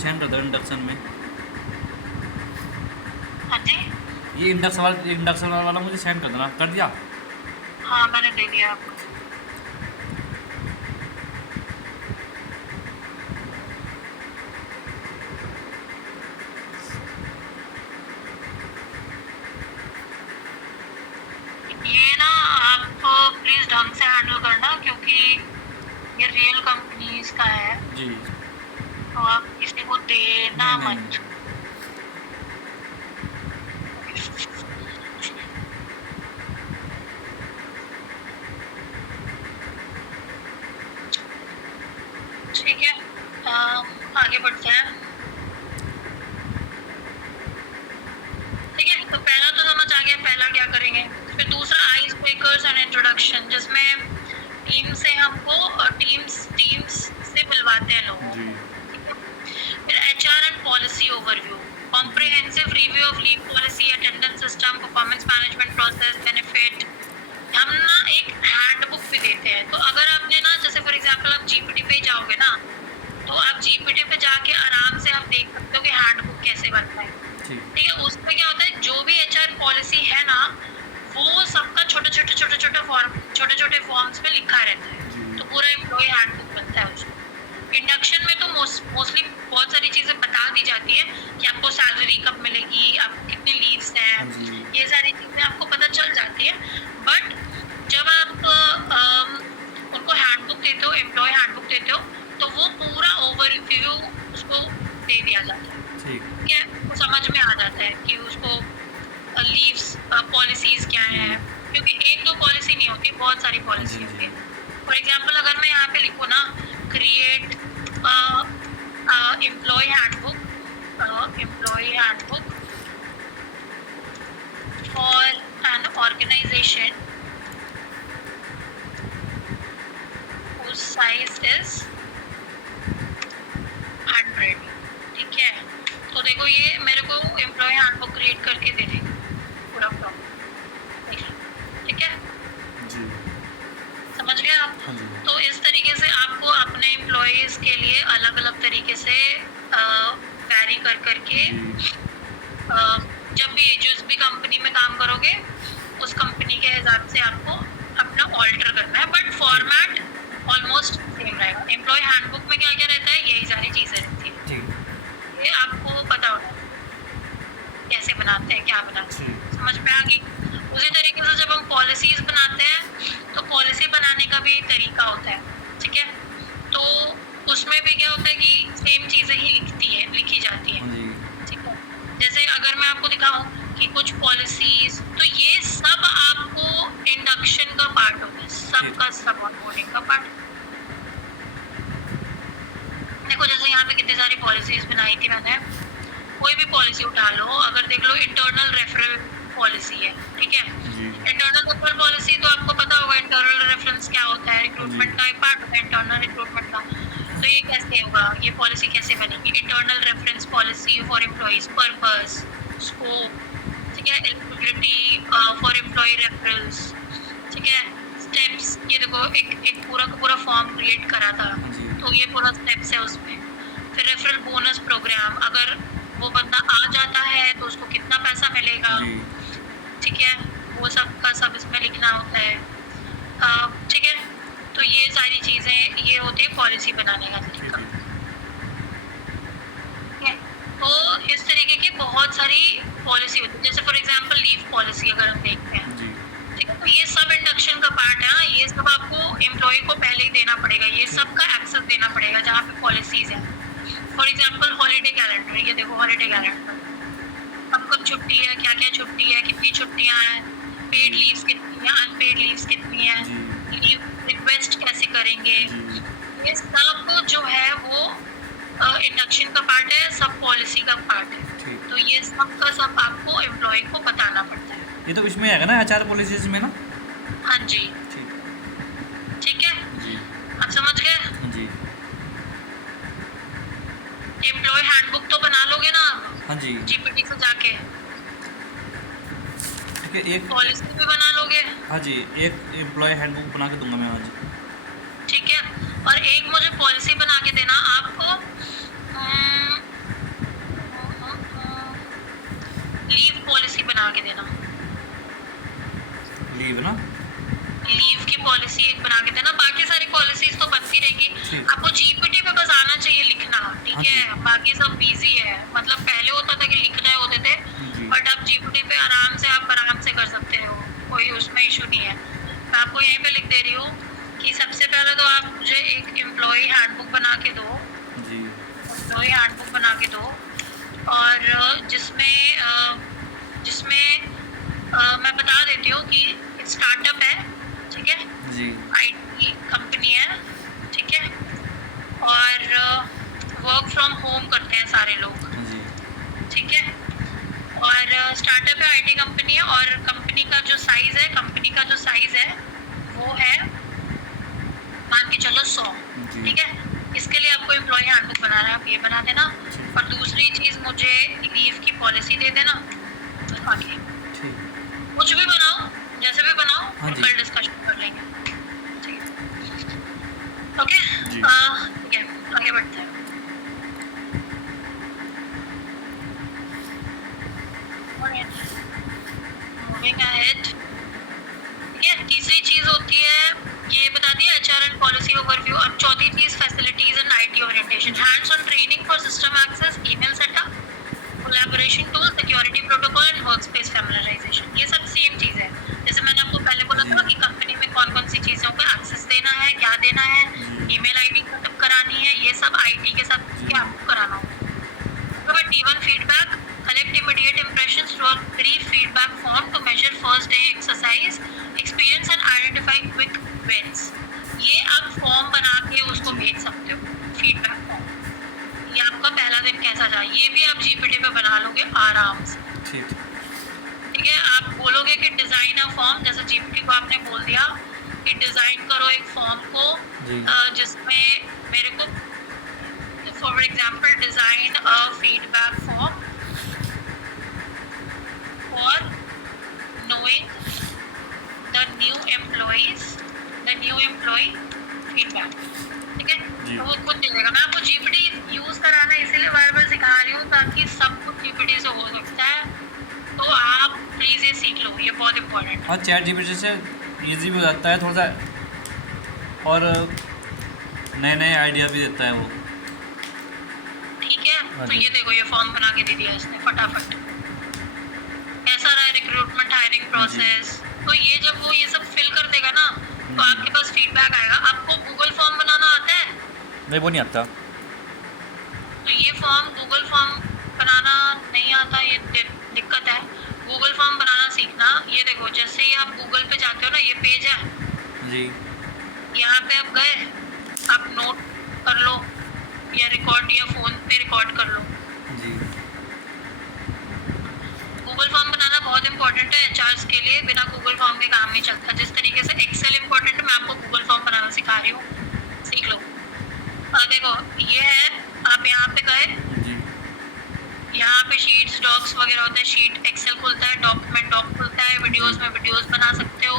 Send कर दो induction में। हाँ जी, ये इंडक्शन वाला मुझे सेंड कर देना। कर दिया? हाँ मैंने दे दिया आपको। ये ना आप प्लीज ढंग से हैंडल करना, क्योंकि ये रियल कंपनीज का है, जी। तो आप किसी को देना नहीं मत। नहीं। ठीक है, आगे बढ़ते हैं। ठीक है, तो पहला तो समझ आ गया, पहला क्या करेंगे। फिर दूसरा आइस ब्रेकर्स एंड इंट्रोडक्शन, जिसमें टीम से हमको टीम्स से मिलवाते हैं लोगों जी। को। फिर HR and policy overview, comprehensive review of leave policy, attendance system, performance management process, benefit. हम ना एक हैंडबुक भी देते हैं, तो अगर आपने ना जैसे फॉर एग्जांपल आप जीपीटी पे जाओगे ना, तो आप जीपीटी पे जाके आराम से आप देख सकते हो कि हैंडबुक कैसे बनता है। ठीक है, उसमें क्या होता है, जो भी एचआर पॉलिसी है ना, वो सबका छोटे छोटे फॉर्म्स में लिखा रहता है, तो पूरा एम्प्लॉय हैंडबुक बनता है उसमें। इंडक्शन में तो मोस्टली बहुत सारी चीजें बता दी जाती है कि आपको सैलरी कब मिलेगी, आपको कितनी लीव्स हैं, ये सारी चीजें आपको पता चल जाती है। बट जब आप उनको हैंडबुक देते हो, एम्प्लॉय हैंडबुक देते हो, तो वो पूरा ओवरव्यू उसको दे दिया जाता है। ठीक है, वो समझ में आ जाता है कि उसको लीव्स पॉलिसीज क्या है, क्योंकि एक दो पॉलिसी नहीं होती, बहुत सारी पॉलिसी होती है। फॉर एग्जांपल अगर मैं यहाँ पे लिखूँ ना, create employ handbook for an organization whose size is 100। ठीक है, तो देखो ये मेरे को एम्प्लॉय हैंडबुक क्रिएट करके दे देगी पूरा प्रॉब्लम। ठीक है, समझ गए आप। तो इस तरीके से आपको अपने एम्प्लॉयज के लिए अलग अलग तरीके से वैरी कर करके जब भी जिस भी कंपनी में काम करोगे, उस कंपनी के हिसाब से आपको अपना ऑल्टर करना है, बट फॉर्मेट ऑलमोस्ट सेम रहेगा। एम्प्लॉय हैंडबुक में क्या क्या रहता है, यही सारी चीजें रहती है। ये आपको पता होना कैसे बनाते हैं, क्या बनाते हैं, समझ में आ गई। उसी तरीके से जब हम पॉलिसीज बनाते हैं, तो पॉलिसी बनाने का भी तरीका होता है। ठीक है, तो उसमें भी क्या होता है कि सेम चीजें ही लिखी जाती है। ठीक है, जैसे अगर मैं आपको दिखाऊं कि कुछ पॉलिसीज, तो ये सब आपको इंडक्शन का पार्ट होता है, सबका सब ऑनबोर्डिंग का पार्ट। देखो जैसे यहाँ पे कितनी सारी पॉलिसीज बनाई थी मैंने, कोई भी पॉलिसी उठा लो, अगर देख लो इंटरनल रेफरल पॉलिसी है। ठीक है, इंटरनल रेफरल पॉलिसी तो आपको पता होगा, इंटरनल रेफरेंस क्या होता है, रिक्रूटमेंट का एक पार्ट होता है इंटरनल रिक्रूटमेंट का। तो ये कैसे होगा, ये पॉलिसी कैसे बनेगी, internal reference policy for employees, purpose, scope. ठीक है, एलिजिबिलिटी फॉर एम्प्लॉय रेफरल्स। ठीक है, स्टेप्स, ये देखो एक पूरा का पूरा फॉर्म क्रिएट करा था, तो ये पूरा स्टेप्स है उसमें। फिर रेफरल बोनस प्रोग्राम, अगर वो बंदा आ जाता है तो उसको कितना पैसा मिलेगा। ठीक है, वो सब का सब इसमें लिखना होता है। ठीक है, तो ये सारी चीजें ये होती है पॉलिसी बनाने का तरीका। ठीक है, तो इस तरीके की बहुत सारी पॉलिसी होती है, जैसे फॉर एग्जांपल लीव पॉलिसी अगर हम देखते हैं। ठीक है, तो ये सब इंडक्शन का पार्ट है। ये सब आपको एम्प्लॉय को पहले ही देना पड़ेगा, ये सब का एक्सेस देना पड़ेगा जहाँ पे पॉलिसीज है। फॉर एग्जांपल हॉलीडे कैलेंडर, ये देखो हॉलीडे कैलेंडर, कब कब छुट्टी है, क्या क्या छुट्टी है, कितनी छुट्टियां हैं, पेड लीव्स कितनी है, अनपेड लीव्स कितनी है, लीव रिक्वेस्ट कैसे करेंगे, ये सब जो है वो इंडक्शन का पार्ट है, सब पॉलिसी का पार्ट है। तो ये सब का सब आपको एम्प्लॉय को बताना पड़ता है। ये तो इसमें है ना एचआर पॉलिसीज में ना। हाँ जी, ठीक है, आप समझ गए। जी, एम्प्लॉय हैंडबुक तो बना लोगे ना। हाँ जी, जीपीटी से जाके। ठीक है, एक पॉलिसी भी बना लोगे। हाँ जी, एक एम्प्लॉय हैंडबुक बना के दूंगा मैं आज। ठीक है, और एक मुझे पॉलिसी बना के देना। आपको बना के देना, लीव ना। लीव की पॉलिसी एक बना के देना। बाकी सारी पॉलिसीज तो बनती रहेंगी, ठीक। आपको जीपीटी पे बस आना चाहिए लिखना, ठीक हाँ है। बाकी सब बिजी है, मतलब पहले होता था कि लिखने होते थे, जी। बट अब जीपीटी पे आप आराम से कर सकते हो, कोई उसमें इशू नहीं है। मैं आपको यहीं पे लिख दे रही हूँ कि सबसे पहले तो आप मुझे एक एम्प्लॉय हैंडबुक बना के दो, जी। एम्प्लॉय हैंडबुक बना के दो, और जिसमें मैं बता देती हूँ कि स्टार्टअप है, ठीक है, जी। आईटी कंपनी है, ठीक है, और वर्क फ्रॉम होम करते हैं सारे लोग, जी। ठीक है, और स्टार्टअप है, आईटी कंपनी है, और कंपनी का जो साइज है वो है, मान के चलो 100, जी। ठीक है। इसके लिए आपको एम्प्लॉय हैंडबुक बनाना है, आप ये बना देना, और दूसरी चीज़ मुझे लीव की पॉलिसी दे देना। बाकी ठीक। कुछ भी बनाओ, जैसे भी बनाओ, हाँ जी। कल डिस्कशन कर लेंगे, ठीक है। ओके, जी। ठीक है, आगे बढ़ते हैं। मूविंग अहेड, ठीक है। तीसरी चीज होती है, ये बता दिया एचआर एंड पॉलिसी ओवरव्यू। अब चौथी चीज facilities and IT orientation, hands on training for system access, email setup, collaboration tool, security protocol and workspace familiarisation. ये सब सेम चीज है, जैसे मैंने आपको पहले बोला था कि कंपनी में कौन कौन सी चीजों को एक्सेस देना है, क्या देना है, ईमेल आईडी सेटअप करानी है, ये सब आईटी के साथ क्या आपको कराना होगा। D1 feedback, collect immediate impressions through a brief feedback form to measure first day exercise experience and identify quick wins। ये आप फॉर्म बना के उसको भेज सकते हो, फीडबैक फॉर्म। ये आपका पहला दिन कैसा जाए, ये भी आप जीपीटी पे बना लोगे आराम से, ठीक। ठीक है। आप बोलोगे कि डिजाइन अ फॉर्म, जैसे जीपीटी को आपने बोल दिया कि डिजाइन करो एक फॉर्म को, जिसमें मेरे को for example design a feedback form for knowing the new employee feedback, ठीक है। तो वो खुद दे देगा। मैं आपको जीपीटी यूज कराना इसीलिए बार-बार सिखा रही हूँ ताकि सब कुछ जीपीटी से हो सकता है, तो आप प्लीज ये सीख लो, ये बहुत इम्पोर्टेंट है। और चैट जीपीटी से इजी भी हो जाता है थोड़ा सा, और नए नए आइडिया भी देता है वो, ठीक है। तो ये देखो, ये फॉर्म बना के दे दिया इसने फटाफट। कैसा रहा रिक्रूटमेंट हायरिंग प्रोसेस, तो ये जब वो ये सब फिल कर देगा ना, तो आपके पास फीडबैक आएगा। आपको गूगल फॉर्म बनाना आता है? नहीं, वो नहीं आता। तो ये फॉर्म गूगल फॉर्म बनाना नहीं आता, ये दिक्कत है। गूगल फॉर्म बनाना सीखना। ये देखो, जैसे ही आप गूगल पे जाते हो ना, ये पेज है जी। यहाँ पे आप गए, आप नोट कर लो या रिकॉर्ड, या फोन पे रिकॉर्ड कर लो। जी। गूगल फॉर्म बनाना बहुत इंपॉर्टेंट है एचआरएस के लिए, बिना गूगल फॉर्म के काम नहीं चलता। जिस तरीके से एक्सेल इंपॉर्टेंट है, मैं आपको गूगल फॉर्म बनाना सिखा रही हूँ, सीख लो। और देखो, ये है, आप यहाँ पे गए, जी। यहाँ पे शीट्स डॉक्स वगैरह होते हैं, शीट एक्सेल खुलता है, डॉक्यूमेंट डॉक खुलता है, वीडियोस में वीडियोस बना सकते हो।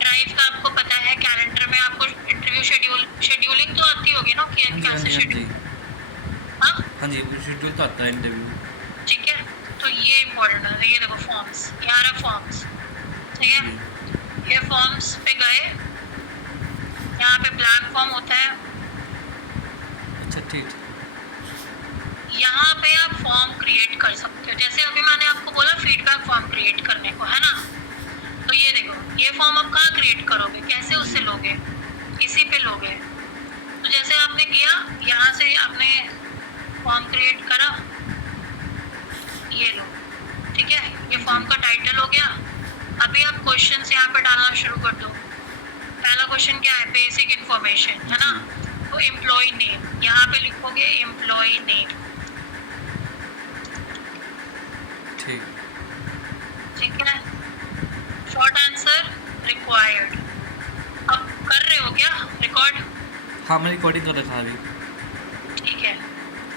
ड्राइव का आपको पता है, कैलेंडर में आपको इंटरव्यू शेड्यूलिंग तो आती होगी ना, कि कैसे शेड्यूल। हाँ जी, शेड्यूल तो आता है इंटरव्यू, ठीक है। तो ये इम्पोर्टेंट है। ये देखो फॉर्म्स, यहाँ रहा फॉर्म्स, ठीक है। ये फॉर्म्स पे गए, यहाँ पे ब्लैंक फॉर्म होता है। अच्छा, ठीक। यहाँ पे आप फॉर्म क्रिएट कर सकते हो, जैसे अभी मैंने आपको बोला फीडबैक फॉर्म क्रिएट करने को, है ना। तो ये देखो, ये फॉर्म आप कहाँ क्रिएट करोगे, कैसे उससे लोगे, इसी पे लोगे। तो जैसे आपने किया, यहाँ से आपने फॉर्म क्रिएट करा, ये लो, ठीक है। ये फॉर्म का टाइटल हो गया। अभी आप क्वेश्चंस यहाँ पे डालना शुरू कर दो। पहला क्वेश्चन क्या है, बेसिक इंफॉर्मेशन, है ना। तो एम्प्लॉय नेम, यहाँ पे लिखोगे एम्प्लॉय नेम, ठीक है। Short answer required. अब कर रहे हो क्या रिकॉर्ड? हाँ, मैं रिकॉर्डिंग कर रखा अभी। ठीक है,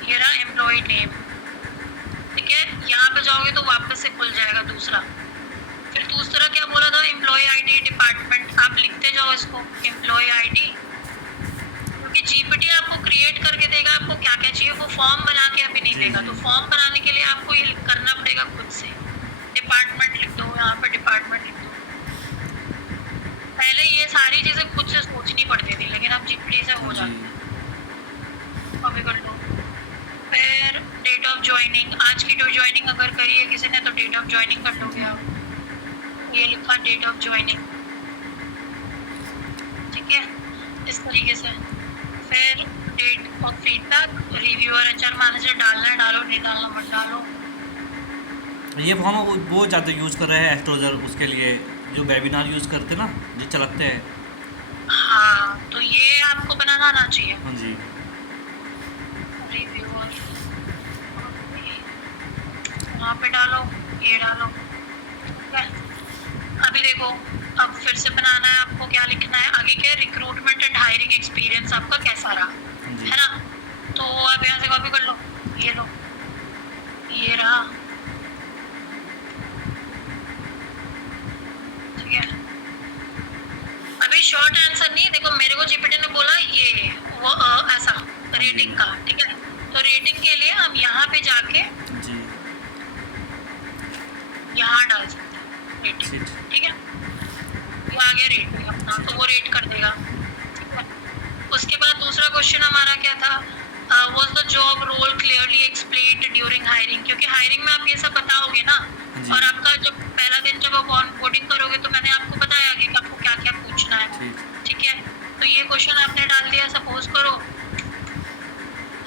ये रहा एम्प्लॉय नेम, ठीक है। यहाँ पे जाओगे तो वापस से खुल जाएगा दूसरा। फिर दूसरा क्या बोला था, एम्प्लॉय आईडी डिपार्टमेंट। आप लिखते जाओ इसको, एम्प्लॉय आईडी, क्योंकि जीपीटी आपको क्रिएट करके देगा, आपको क्या क्या चाहिए वो फॉर्म बना के अभी नहीं देगा। तो फॉर्म बनाने के लिए आपको ये करना पड़ेगा खुद से। डिपार्टमेंट लिख दो, यहाँ पे डिपार्टमेंट लिख दो। पहले ये सारी चीज़ें खुद से सोचनी पड़ती थी, लेकिन अब जीपीटी से हो जी जाती है। कॉपी कर लो। फिर डेट ऑफ ज्वाइनिंग, आज की जो ज्वाइनिंग अगर करी है किसी ने तो डेट ऑफ ज्वाइनिंग कर लोगे आप। ये लिखा डेट ऑफ ज्वाइनिंग, ठीक है, इस तरीके से। फिर date of feedback, reviewer HR manager डालना है डालो, नहीं डालना मत डालो। ये फॉर्म वो ज़्यादा यूज़ कर रहे हैं एस्ट्रोजर, उसके लिए जो वेबिनार यूज़ करते ना, जो चलाते हैं। हाँ, तो ये आपको बनाना आना चाहिए। हाँ जी रिव्यूअर वहाँ पे डालो, ये डालो, ठीक है। अभी देखो, अब फिर से बनाना है आपको। क्या लिखना है आगे? क्या रिक्रूटमेंट एंड हायरिंग एक्सपीरियंस आपका कैसा रहा, जी है ना। तो आप यहाँ से कॉपी कर लो, ये लो, ये रहा, ठीक है। अभी शॉर्ट आंसर नहीं, देखो मेरे को जीपीटी ने बोला ये वो ऐसा रेटिंग का, ठीक है। तो रेटिंग के लिए हम यहाँ पे जाके जी यहाँ डाल सकते हैं रेटिंग, ठीक है। ये आ गया रेट भी अपना, तो वो रेट कर देगा, ठीक है। उसके बाद दूसरा क्वेश्चन हमारा क्या था? Was the job role clearly explained during hiring, क्योंकि हायरिंग में आप ये सब बताओगे ना। जी। और आपका जब पहला दिन जब आप ऑनबोर्डिंग करोगे तो मैंने आपको बताया कि आपको क्या क्या पूछना है, ठीक ठीक है। तो ये क्वेश्चन आपने डाल दिया, सपोज करो।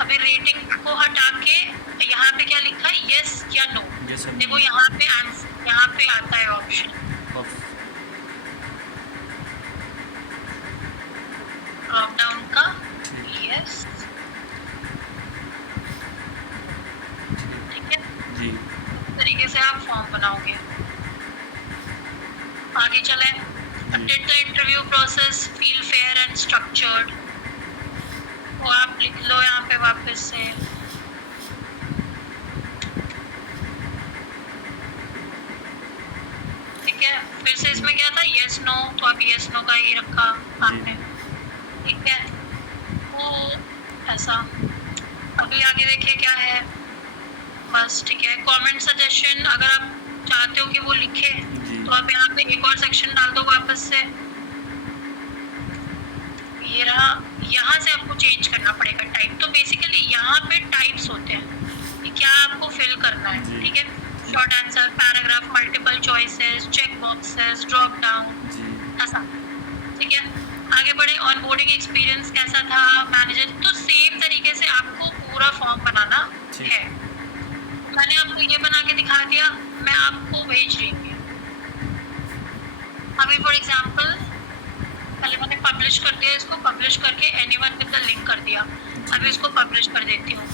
अभी रेटिंग को हटा के यहाँ पे क्या लिखा है? यस या नो। Yes or no. देखो यहाँ पे आंसर, यहाँ पे आता है ऑप्शन ड्रॉप डाउन का, यस, ठीक है। जी इस तरीके से आप फॉर्म बनाओगे। आगे चलें। Did the interview process feel fair and structured? वो आप लिख लो यहाँ पे वापस से। ठीक है, फिर से इसमें क्या था? यस नो, तो आप यस नो का ही रखा आपने, ठीक है। वो ऐसा। अभी आगे देखिए क्या है, बस ठीक है। कमेंट सजेशन, अगर आप चाहते हो कि वो लिखे तो आप यहाँ पे एक और सेक्शन डाल दो वापस से। ये रहा, यहाँ से आपको चेंज करना पड़ेगा टाइप। तो बेसिकली यहाँ पे टाइप्स होते हैं कि क्या आपको फिल करना है, ठीक है। Short answer, paragraph, multiple choices, check boxes, drop down, ऐसा, ठीक है। आगे बढ़े। ऑनबोर्डिंग एक्सपीरियंस कैसा था मैनेजर? तो सेम तरीके से आपको पूरा फॉर्म बनाना है। मैंने आपको ये बना के दिखा दिया, मैं आपको भेज रही हूँ। अभी फॉर एग्जांपल पहले मैंने पब्लिश कर दिया, इसको पब्लिश करके एनीवन विद द लिंक कर दिया। अभी इसको पब्लिश कर देती हूँ,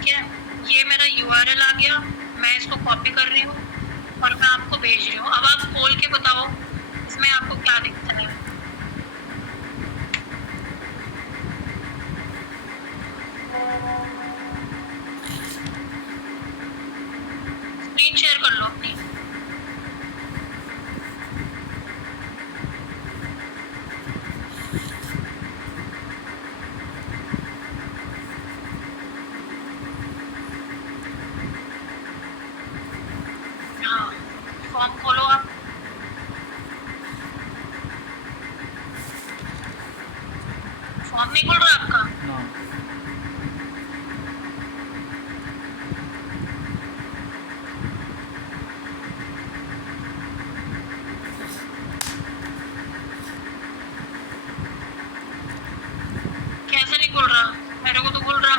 ठीक है। ये मेरा यूआरएल आ गया, मैं इसको कॉपी कर रही हूँ और मैं आपको भेज रही हूँ। अब आप खोल के बताओ इसमें आपको क्या दिखता है। स्क्रीन शेयर कर लो अपनी। हाँ, फॉर्म खोलो आप। फॉर्म नहीं खुल रहा आपका? कैसे नहीं खुल रहा? मेरे को तो खुल रहा।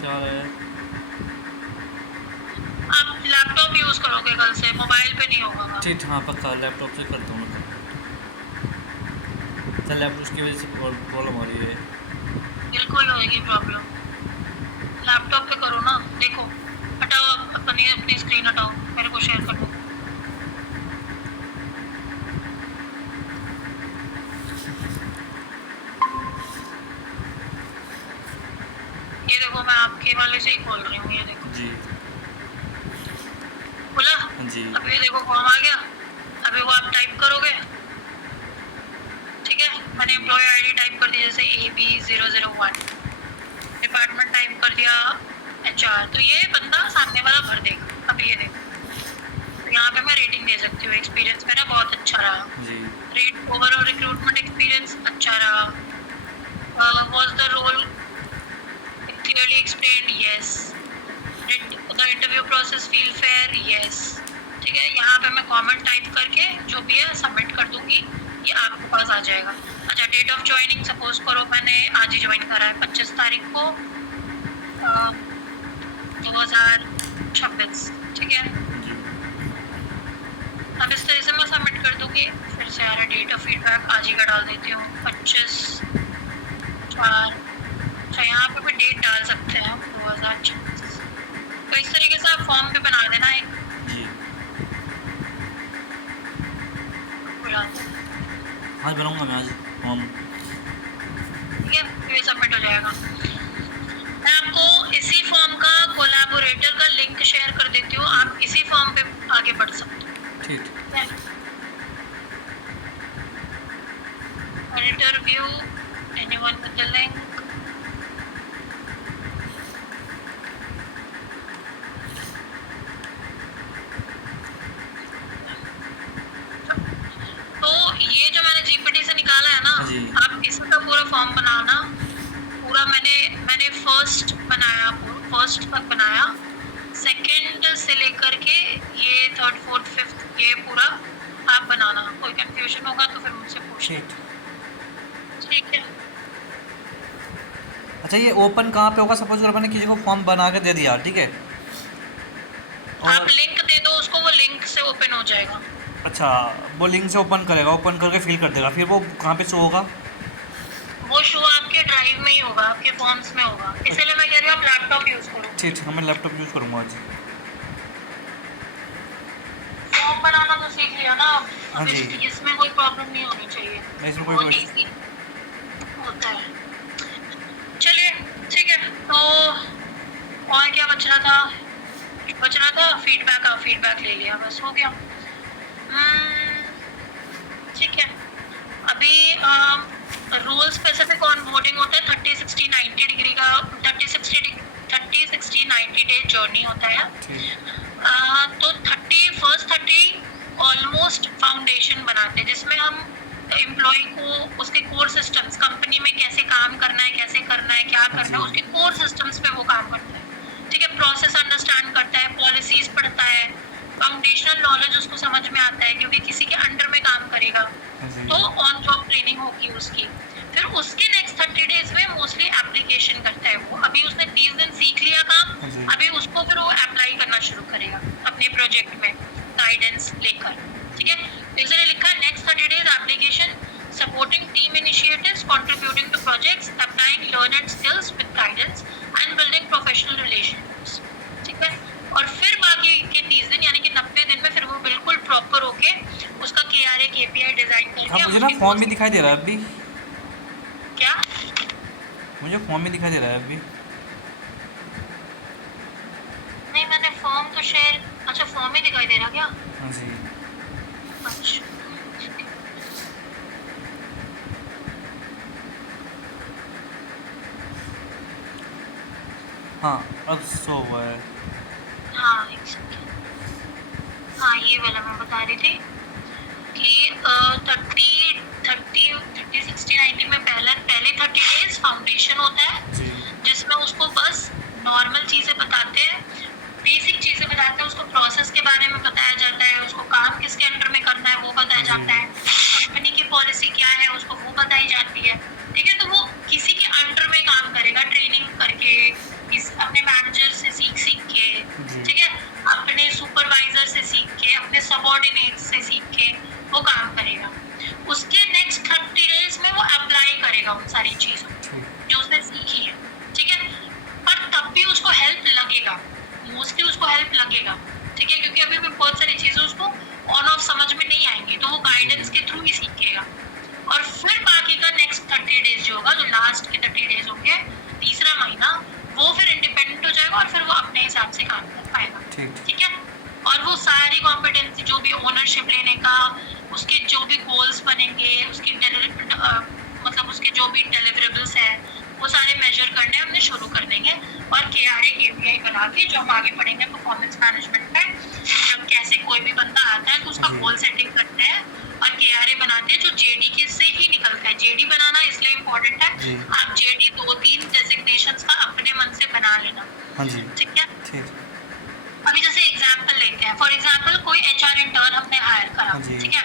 क्या है? आप लैपटॉप यूज करोगे कल से, मोबाइल पे नहीं होगा। ठीक, हाँ पक्का लैपटॉप से करता हूँ मैं। सर लैपटॉप की वजह से प्रॉब्लम हो रही है। बिल्कुल होगी प्रॉब्लम। लैपटॉप पे करो ना। देखो, हटाओ अपनी स्क्रीन हटाओ, मेरे को शेयर कर दो। ये देखो, मैं आपके वाले से ही खोल रही हूँ। ये देखो जी खुला। जी अब ये देखो फॉर्म आ गया। अभी वो आप टाइप करोगे, ठीक है। मैंने एम्प्लॉय आईडी टाइप कर दी, जैसे AB001, डिपार्टमेंट टाइप कर दिया HR। तो ये बंदा सामने वाला भर देगा। अब ये देखो एक्सपीरियंस मेरा बहुत अच्छा रहा. जी रेट ओवरऑल रिक्रूटमेंट एक्सपीरियंस अच्छा रहा. Was the role clearly explained? Yes. Did the interview process feel fair? Yes. ठीक है, यहाँ पे मैं कमेंट टाइप करके जो भी है सबमिट कर दूंगी, ये आपके पास आ जाएगा. अच्छा, डेट ऑफ ज्वाइनिंग सपोज करो मैंने आज ही ज्वाइन करा है 25 तारीख को 2026. ठीक है, जी अब इस तरह से मैं सबमिट कर दूंगी. फिर से आ रहा डेट ऑफ फीडबैक, आज ही का डाल देती हूँ 25/4. अच्छा, यहाँ पे भी डेट डाल सकते हैं 2026. तो इस तरीके से आप फॉर्म पे बना देना एक. जी बुला दो. आज बनाऊंगा मैं आज फॉर्म. ठीक है, तो ये सबमिट हो जाएगा. मैं आपको इसी फॉर्म का कोलैबोरेटर का लिंक शेयर कर देती हूँ, आप इसी फॉर्म पे आगे बढ़ सकते हो. ठीक. Editor view, anyone with the link? तो ये जो मैंने जीपीटी से निकाला है ना, जी. आप इसका पूरा फॉर्म बनाना. पूरा मैंने फर्स्ट तक बनाया, सेकंड से लेकर के ये थर्ड फोर्थ फिफ्थ ये पूरा आप बनाना. कोई कंफ्यूजन होगा तो फिर मुझसे पूछना. ठीक. ठीक है. अच्छा, ये ओपन कहाँ पे होगा? सपोज अगर मैंने किसी को फॉर्म बना के दे दिया, ठीक है, आप और लिंक दे दो उसको, वो लिंक से ओपन हो जाएगा. अच्छा वो लिंक से ओपन करेगा, ओपन करके फिल कर देगा, फिर वो कहाँ पे शो होगा? वो शो आपके ड्राइव में ही होगा, आपके फॉर्म्स में होगा. इसलिए मैं कह रही हूँ आप लैपटॉप यूज करो. ठीक, मैं लैपटॉप यूज़ करूँगा आज. फॉर्म बनाना तो सीख लिया ना. हाँ अब जी. इसमें कोई प्रॉब्लम नहीं होनी चाहिए. नहीं, इसमें कोई बहुत प्रॉब्लम- इजी होता है. चलिए ठीक है, तो और क्या बच रहा था? फीडबैक ले लिया, बस हो गया. ठीक है, अभी रोल स्पेसिफिक ऑनबोर्डिंग होता है 30-60-90 डिग्री का. 30-60-90 डे जर्नी होता है. ठीक. तो 30 ऑलमोस्ट फाउंडेशन बनाते हैं, जिसमें हम एम्प्लॉय को उसके कोर सिस्टम्स, कंपनी में कैसे काम करना है, कैसे करना है, क्या करना है, उसके कोर सिस्टम्स पे वो काम करता है. ठीक है, प्रोसेस अंडरस्टैंड करता है, पॉलिसीज पढ़ता है, फाउंडेशनल नॉलेज उसको समझ में आता है क्योंकि किसी के अंडर में काम करेगा. तो ऑन जॉब ट्रेनिंग होगी उसकी. फिर उसके नेक्स्ट 30 डेज में मोस्टली एप्लीकेशन करता है वो. अभी उसने 30 दिन सीख लिया काम, अभी उसको फिर वो अप्लाई करना शुरू करेगा अपने प्रोजेक्ट में गाइडेंस लेकर. ठीक है, इसलिए लिखा next 30 days application, supporting team initiatives, contributing to projects, applying learned skills with guidance and building professional relationships. ठीक है, और फिर बाकी के 30 दिन यानी कि 90 दिन में फिर वो बिल्कुल प्रॉपर होके उसका KRA KPI डिजाइन करके. हाँ, मुझे ना फॉर्म भी दिखाई दे रहा है अभी. क्या? मुझे फॉर्म भी दिखाई दे रहा है अभी. नहीं, मैंने फॉर्म तो शेयर. अच्छा, फॉर्म ही दिखाई दे रहा क्या? हाँ जी. अच्छा, हाँ, अब शो हुआ है. हाँ एक सेकेंड. हाँ, ये वाला मैं बता रही थी कि 30-60-90 में पहले 30 डेज फाउंडेशन होता है, जी. जिसमें उसको बस नॉर्मल चीज़ें बताते हैं, बेसिक चीज़ें बताते हैं, उसको प्रोसेस के बारे में बताया जाता है, उसको काम किसके अंडर में करना है वो बताया जाता है, कंपनी की पॉलिसी क्या है उसको वो बताई जाती है. ठीक है, तो वो किसी के अंडर में काम करेगा, ट्रेनिंग करके, अपने मैनेजर से सीख के. ठीक है, अपने सुपरवाइजर से सीख के, अपने सबऑर्डिनेट से सीख के वो काम करेगा. उसके नेक्स्ट 30 डेज में वो अप्लाई करेगा उन सारी चीज़ों जो उसने सीखी है. ठीक है, पर तब भी उसको हेल्प लगेगा, मोस्टली उसको हेल्प लगेगा. ठीक है, क्योंकि अभी भी बहुत सारी चीज़ें उसको ऑन ऑफ समझ में नहीं आएंगी, तो वो गाइडेंस के थ्रू ही सीखेगा. और फिर बाकी का नेक्स्ट 30 डेज जो होगा, जो लास्ट के 30 डेज होंगे, तीसरा महीना, वो फिर इंडिपेंडेंट हो जाएगा और फिर वो अपने हिसाब से काम कर पाएगा. ठीक है, और वो सारी कॉम्पिटेंसी जो भी ओनरशिप लेने का, उसके जो भी गोल्स बनेंगे, उसकी मतलब उसके जो भी डिलीवरेबल्स हैं, वो सारे मेजर करने हमने शुरू कर देंगे. और KRA KPI बना के जो हम आगे पढ़ेंगे परफॉर्मेंस मैनेजमेंट में, जब कैसे कोई भी बंदा आता है तो उसका जी। गोल सेटिंग करते हैं और KRA बनाते हैं जो JD के से ही निकलता है। JD बनाना इसलिए इम्पोर्टेंट जी। है, आप JD 2-3 डेजिग्नेशंस का अपने मन से बना लेना, हाँ जी। ठीक है। ठीक। अभी जैसे एग्जाम्पल लेते हैं, फॉर एग्जाम्पल कोई HR इंटर्न हमने हायर करा, हाँ जी। ठीक है।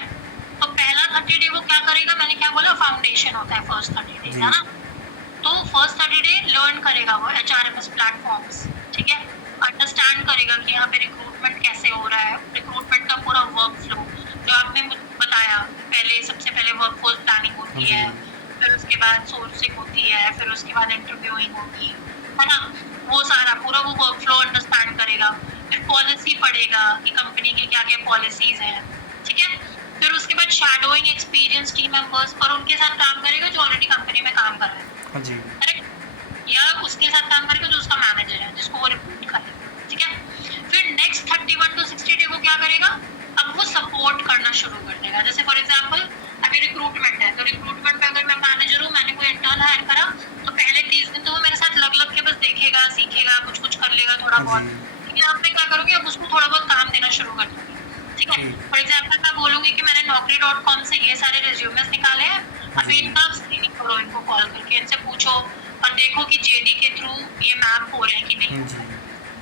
तो पहला 30 डे वो क्या करेगा, मैंने क्या बोला, फाउंडेशन होता है फर्स्ट 30 डेज, जी। है ना। तो फर्स्ट 30 डे लर्न करेगा वो HRMS प्लेटफॉर्म्स, ठीक है। अंडरस्टैंड करेगा कि यहाँ पे रिक्रूटमेंट कैसे हो रहा है, रिक्रूटमेंट का पूरा वर्क फ्लो जो आपने मुझे बताया। पहले सबसे पहले वर्कफोर्स प्लानिंग होती हाँ है, जी। फिर उसके बाद सोर्सिंग होती है, फिर उसके बाद इंटरव्यूइंग होगी, है ना। वो सारा पूरा वो वर्क फ्लो अंडरस्टैंड करेगा। फिर पॉलिसी पढ़ेगा कि कंपनी की क्या क्या पॉलिसीज हैं, ठीक है। फिर उसके बाद शैडोइंग एक्सपीरियंस टीम मेंबर्स और उनके साथ काम करेगा जो ऑलरेडी कंपनी में काम कर रहे हैं, हाँ जी। करेक्ट। या उसके साथ काम करेगा जो उसका मैनेजर है जिसको वो रिपोर्ट करे, ठीक है। फिर नेक्स्ट 31 to 60 डे वो क्या करेगा, अब वो सपोर्ट करना शुरू कर देगा। जैसे फॉर एग्जांपल अभी रिक्रूटमेंट है, तो रिक्रूटमेंट में अगर मैं मैनेजर हूँ, मैंने कोई इंटर्न हायर करा, तो पहले 30 दिन तो वो मेरे साथ लग के बस देखेगा, सीखेगा, कुछ कुछ कर लेगा थोड़ा हाँ बहुत। जी। लेकिन अब मैं क्या करूँगी, अब उसको थोड़ा बहुत काम देना शुरू कर दूंगी, ठीक है। फॉर एग्जाम्पल मैं बोलूंगी कि मैंने naukri.com से ये सारे रिज्यूमेस निकाले हैं, अभी इनका आप स्क्रीनिंग करो, इनको कॉल करके इनसे पूछो और देखो कि JD के थ्रू ये मैप हो रहे हैं कि नहीं, हाँ जी।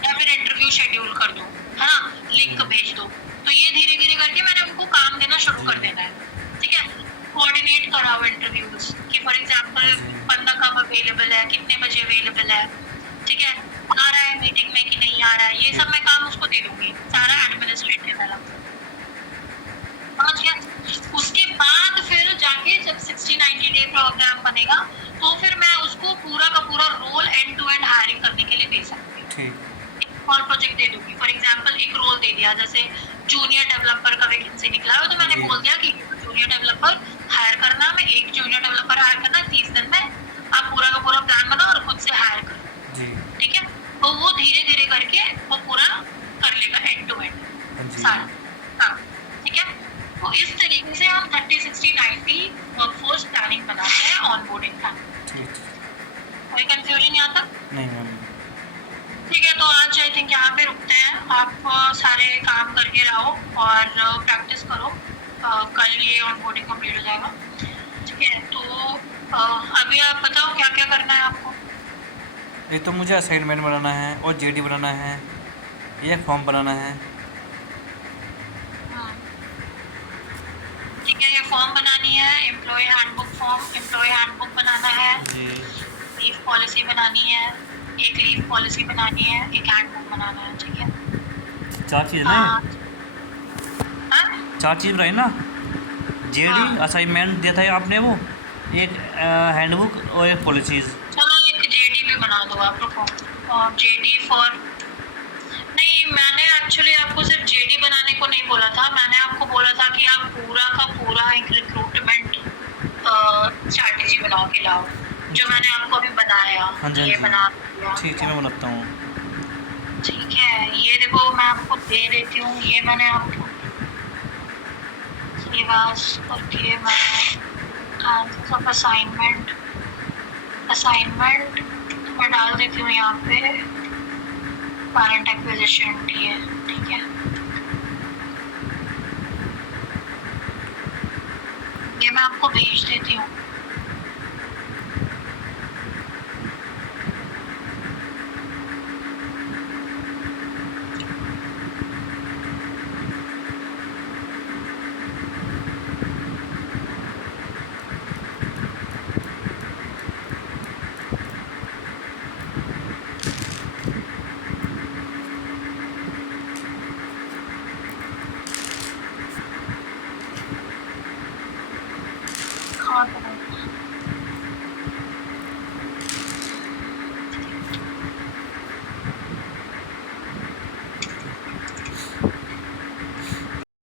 या फिर इंटरव्यू शेड्यूल कर दो, है ना, लिंक भेज दो। तो ये धीरे धीरे करके मैंने उनको काम देना शुरू कर देना है, ठीक है। कोऑर्डिनेट कराओ इंटरव्यूज कि फॉर एग्जांपल बंदा कब अवेलेबल है, कितने बजे अवेलेबल है, ठीक है, आ रहा है मीटिंग में कि नहीं आ रहा है, ये सब मैं काम उसको दे दूंगी, सारा एडमिनिस्ट्रेटिव वाला, समझ गया। उसके बाद फिर जाके जब 60-90 डे प्रोग्राम बनेगा तो फिर मैं उसको पूरा का पूरा role end to end hiring करने के लिए दे सकती हूँ। ठीक। एक स्मॉल प्रोजेक्ट दे दूंगी, फॉर एग्जांपल एक रोल दे दिया, जैसे जूनियर डेवलपर का वैकेंसी निकला है तो मैंने जी। बोल दिया कि जूनियर डेवलपर हायर करना, मैं एक जूनियर डेवलपर हायर करना 30 दिन में, आप पूरा का पूरा प्लान बनाओ और खुद से हायर करो, जी। ठीक है। तो वो धीरे धीरे करके वो पूरा कर लेगा एंड टू हाँ एंड जी। सारा काम, ठीक है। तो इस तरीके से हम 30-60-90 वर्कफोर्स प्लानिंग बनाते हैं, ऑनबोर्डिंग प्लान। ठीक। कोई कंफ्यूजन यहाँ तक? नहीं मैम। ठीक है, तो आज आई थिंक यहाँ पे रुकते हैं। आप सारे काम करके रहो और प्रैक्टिस करो, कल ये ऑनबोर्डिंग कंप्लीट हो जाएगा, ठीक है। तो अभी आप बताओ क्या क्या करना है आपको। एक तो मुझे असाइनमेंट बनाना है और JD बनाना है, एक फॉर्म बनाना है। ठीक है, ये फॉर्म बनानी है, employee handbook form, employee handbook बनाना है, जी। लीव पॉलिसी बनानी है, एक लीव पॉलिसी बनानी है, एक हैंडबुक बनाना है, ठीक है। 4 चीज़ ना, हाँ? 4 चीज़ बनाई ना। JD हाँ। असाइनमेंट दिया था आपने, वो एक हैंडबुक और एक पॉलिसीज़। चलो एक JD भी बना दो आप, रुको। JD फॉर नहीं, मैंने एक्चुअली आपको सिर्फ JD बनाने को नहीं बोला था, मैंने आपको बोला था कि आप पूरा का पूरा एक रिक्रूटमेंट स्ट्रैटेजी बना के लाओ, जो मैंने आपको अभी बनाया। हाँ जी, ये हाँ जी। बना ठीक है, मैं बनाता हूँ। ठीक है, ये देखो मैं आपको दे देती हूँ, ये मैंने आपको सिलेबस करके मैं असाइनमेंट मैं डाल देती हूँ यहाँ पे, पैरेंट एक्विजिशन है, ठीक है। ये मैं आपको भेज देती हूँ। हाँ,